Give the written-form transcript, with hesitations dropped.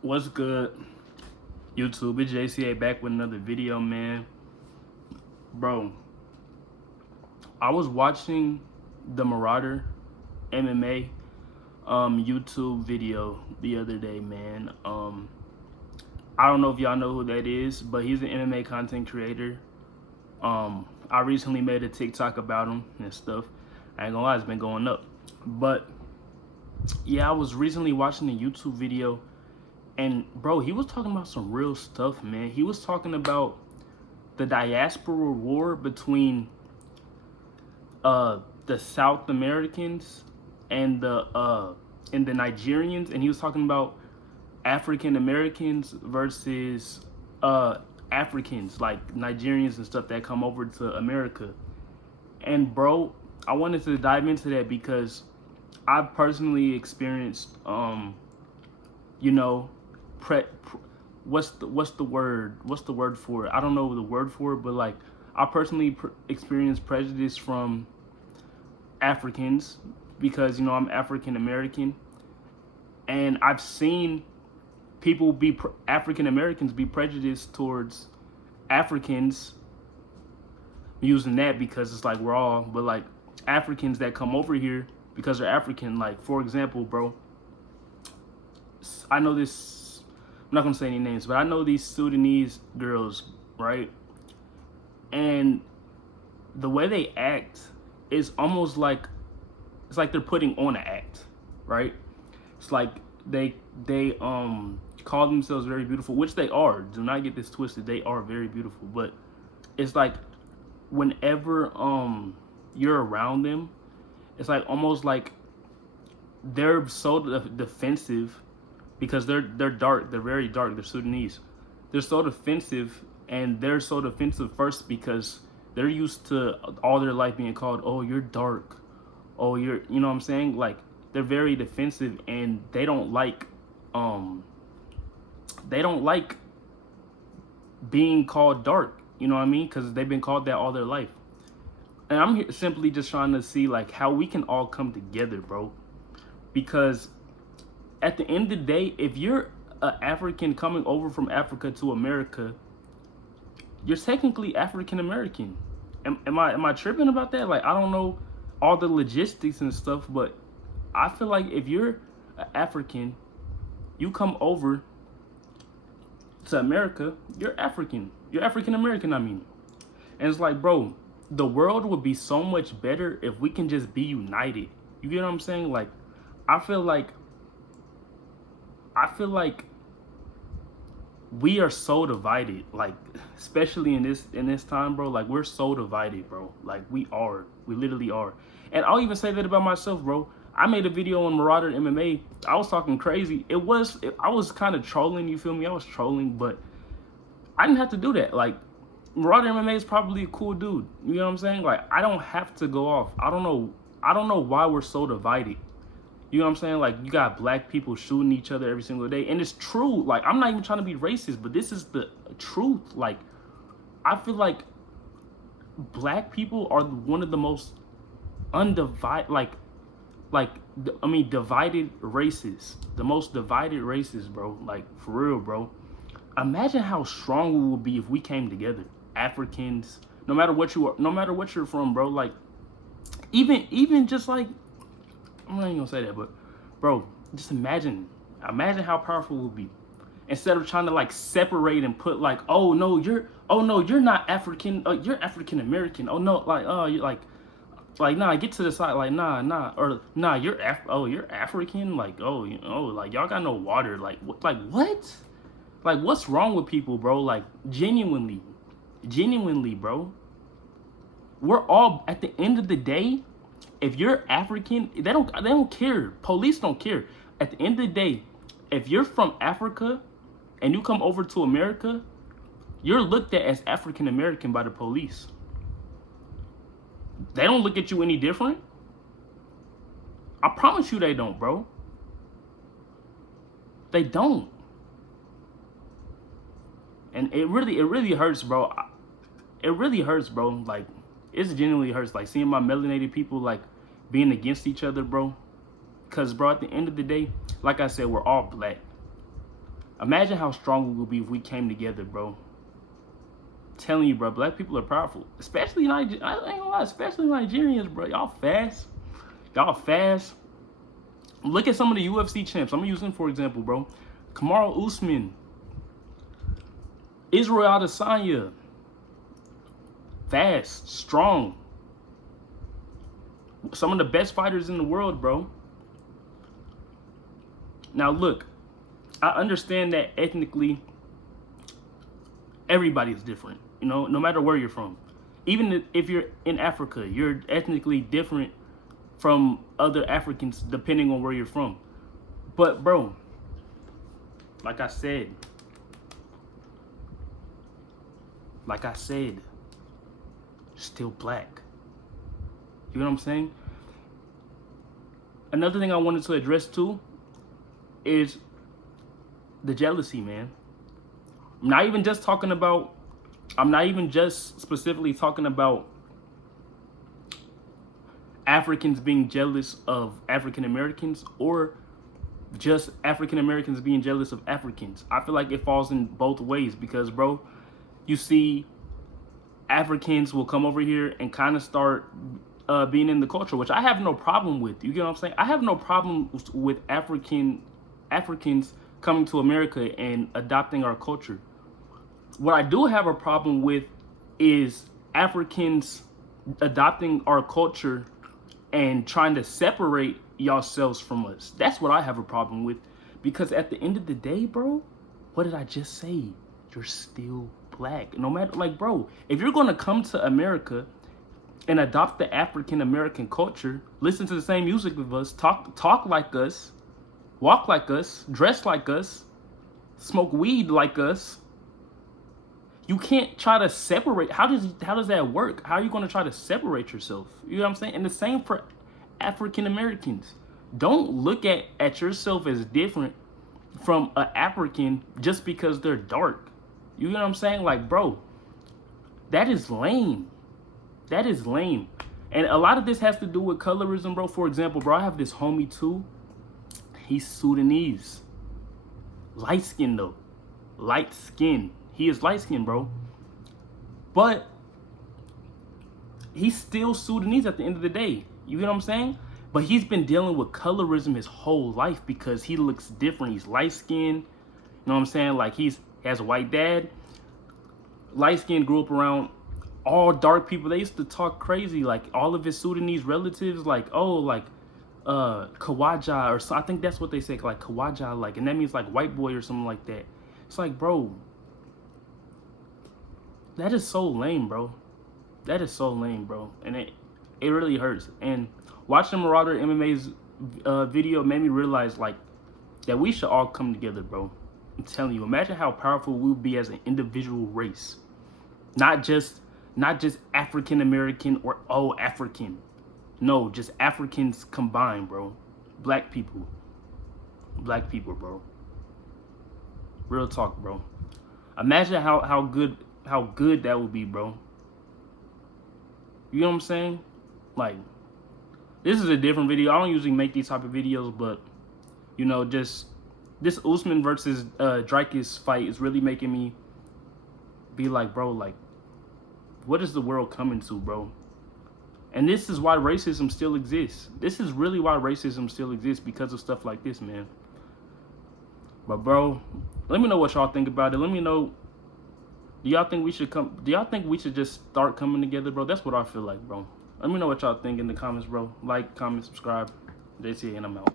What's good, YouTube? It's JCA back with another video, man. Bro, I was watching the Marauder MMA YouTube video the other day, man. I don't know if y'all know who that is, but he's an MMA content creator. I recently made a TikTok about him and stuff. I ain't gonna lie, it's been going up. But yeah, I was recently watching a YouTube video, and bro, he was talking about some real stuff, man. He was talking about the diaspora war between the South Americans and the Nigerians, and he was talking about African Americans versus Africans, like Nigerians and stuff that come over to America. And bro, I wanted to dive into that because I've personally experienced you know, what's the word for it? I don't know the word for it, but like I personally experienced prejudice from Africans because I'm African American, and I've seen people be African Americans be prejudiced towards Africans, using that because it's like we're all, but like Africans that come over here because they're African. Like, for example, bro, I know this. I'm not gonna say any names, but I know these Sudanese girls, right? And the way they act is almost like it's like they're putting on an act, right? It's like they call themselves very beautiful, which they are. Do not get this twisted. They are very beautiful, but it's like whenever you're around them, it's like almost like they're so defensive because they're dark. They're very dark. They're Sudanese. They're so defensive, and they're so defensive first because they're used to all their life being called, "Oh, you're dark. Oh, you're," you know what I'm saying? Like they're very defensive, and they don't like being called dark. You know what I mean? Because they've been called that all their life. And I'm here simply just trying to see like how we can all come together, bro. Because at the end of the day, if you're an African coming over from Africa to America, you're technically African American. Am I tripping about that? Like, I don't know all the logistics and stuff, but I feel like if you're an African, you come over to America, you're African. You're African American, I mean. And it's like, bro, the world would be so much better if we can just be united. You get what I'm saying? Like, I feel like we are so divided, like especially in this time, bro. Like we're so divided, bro. Like we literally are. And I'll even say that about myself, bro. I made a video on Marauder MMA. I was talking crazy. I was kind of trolling, you feel me? I was trolling, but I didn't have to do that. Like Marauder MMA is probably a cool dude. You know what I'm saying? Like I don't have to go off. I don't know why we're so divided. You know what I'm saying? Like, you got black people shooting each other every single day. And it's true. Like, I'm not even trying to be racist, but this is the truth. Like, I feel like black people are one of the most undivided, divided races. The most divided races, bro. Like, for real, bro. Imagine how strong we would be if we came together. Africans, no matter what you are, no matter what you're from, bro. Like, even just like, I'm not even gonna say that, but bro, just imagine how powerful it would be. Instead of trying to like separate and put like, oh no, you're not African, you're African American. Oh no, like, oh, you're like nah, get to the side, like nah, or nah, you're African, like, oh, like y'all got no water, like what, like what's wrong with people, bro? Like genuinely, bro. We're all, at the end of the day, if you're African, they don't care. Police don't care. At the end of the day, if you're from Africa and you come over to America, you're looked at as African American by the police. They don't look at you any different. I promise you they don't, bro. They don't. And it really hurts, bro. It really hurts, bro. Like, it genuinely hurts, like seeing my melanated people like being against each other, bro. Cause bro, at the end of the day, like I said, we're all black. Imagine how strong we would be if we came together, bro. Telling you, bro, black people are powerful. Especially I ain't gonna lie, especially Nigerians, bro. Y'all fast. Y'all fast. Look at some of the UFC champs. I'm gonna use them for example, bro. Kamaru Usman, Israel Adesanya. Fast, strong. Some of the best fighters in the world, bro. Now look, I understand that ethnically everybody's different. You know, no matter where you're from. Even if you're in Africa, you're ethnically different from other Africans depending on where you're from. But bro, like I said, still black. You know what I'm saying? Another thing I wanted to address too is the jealousy, man. I'm not even just specifically talking about Africans being jealous of African Americans or just African Americans being jealous of Africans. I feel like it falls in both ways because, bro, you see Africans will come over here and kind of start being in the culture, which I have no problem with. You get what I'm saying? I have no problem with Africans coming to America and adopting our culture. What I do have a problem with is Africans adopting our culture and trying to separate yourselves from us. That's what I have a problem with. Because at the end of the day, bro, what did I just say? You're still black. No matter, like, bro, if you're going to come to America and adopt the African American culture, listen to the same music with us, talk like us, walk like us, dress like us, smoke weed like us, you can't try to separate. How does that work? How are you going to try to separate yourself? You know what I'm saying? And the same for African Americans. Don't look at yourself as different from an African just because they're dark. You know what I'm saying? Like, bro, that is lame. That is lame. And a lot of this has to do with colorism, bro. For example, bro, I have this homie too. He's Sudanese. Light skin though. Light skin. He is light skinned, bro. But he's still Sudanese at the end of the day. You get what I'm saying? But he's been dealing with colorism his whole life because he looks different. He's light skinned. You know what I'm saying? Like he has a white dad. Light skinned, grew up around all dark people. They used to talk crazy. Like all of his Sudanese relatives, like, oh, like Kawaja or so, I think that's what they say, like Kawaja, like, and that means like white boy or something like that. It's like, bro, that is so lame, bro. That is so lame, bro. And it really hurts. And watching Marauder MMA's video made me realize, like, that we should all come together, bro. I'm telling you, imagine how powerful we would be as an individual race. Not just African American or African. No, just Africans combined, bro. Black people. Black people, bro. Real talk, bro. Imagine how good that would be, bro. You know what I'm saying? Like, this is a different video. I don't usually make these type of videos, but, you know, just this Usman versus Dricus fight is really making me be like, bro, like, what is the world coming to, bro? And this is why racism still exists. This is really why racism still exists, because of stuff like this, man. But, bro, let me know what y'all think about it. Let me know, do y'all think we should just start coming together, bro? That's what I feel like, bro. Let me know what y'all think in the comments, bro. Like, comment, subscribe. JC, and I'm out.